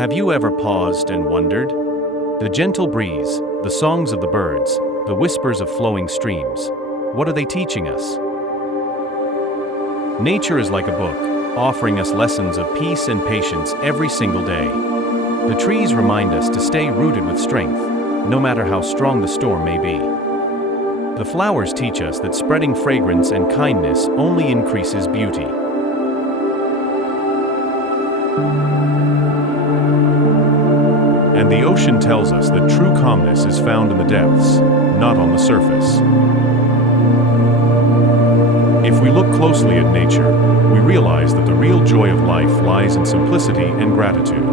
Have you ever paused and wondered? The gentle breeze, the songs of the birds, the whispers of flowing streams, what are they teaching us? Nature is like a book, offering us lessons of peace and patience every single day. The trees remind us to stay rooted with strength, no matter how strong the storm may be. The flowers teach us that spreading fragrance and kindness only increases beauty. And the ocean tells us that true calmness is found in the depths, not on the surface. If we look closely at nature, we realize that the real joy of life lies in simplicity and gratitude.